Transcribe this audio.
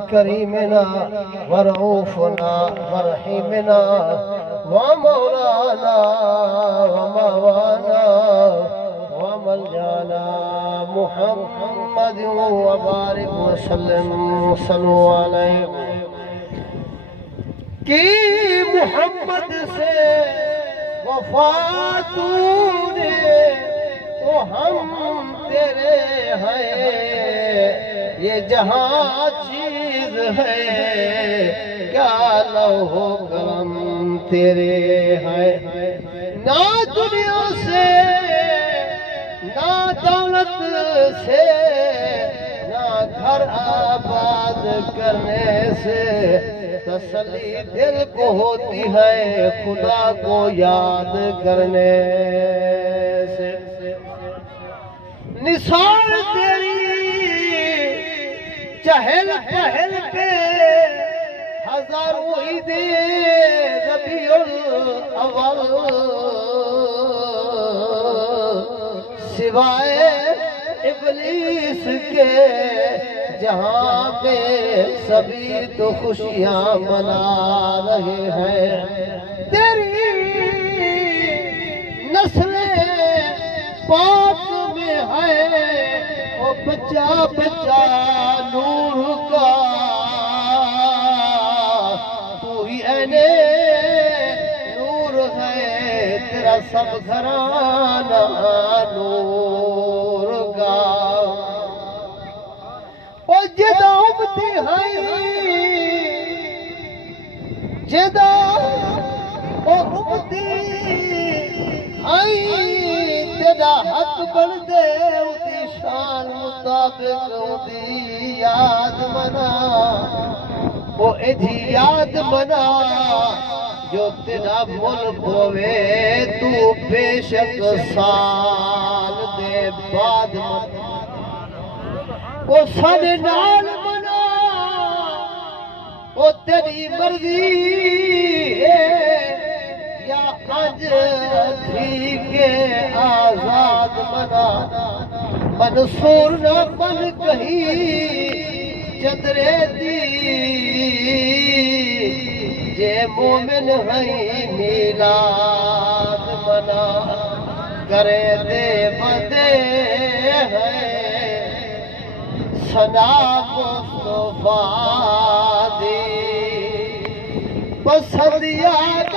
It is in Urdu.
كريمنا ورؤوفنا ورحيمنا ومولانا وموانا وملجانا محمد وبارك وسلم صلوا عليه کہ محمد سے وفات نے تو ہم تیرے ہیں یہ جہاں چیز ہے کیا لوح و قلم تیرے ہیں نہ دنیا سے نہ دولت سے نہ گھر آباد کرنے سے تسلی دل کو ہوتی ہے خدا کو یاد کرنے سے نثار تیری چہل پہل پہ ہزاروں عید ربیع الاول سوائے ابلیس کے جہاں پہ سبھی تو خوشیاں منا رہے ہیں تیری نسل پاک میں ہے وہ بچہ بچہ نور کا تو ہی عین نور ہے تیرا سب گھرانہ نور کا اور جدا امتی ہے جدا امتی ہے تیرا حق بن دے اُتی شان مطابق اُتی یاد منا وہ ایدھی یاد منا جو تیرا ملک ہوئے تو بے شک سال دے بعد منا وہ سن نال منا وہ تیری مرضی ہے یا آج تھی کے آزاد منا منصور نہ بن کہیں چدرے دی جے مومن ہیں میلاد منا کرے دے بندے ہیں ثنا مصطفیٰ دی پسند یاد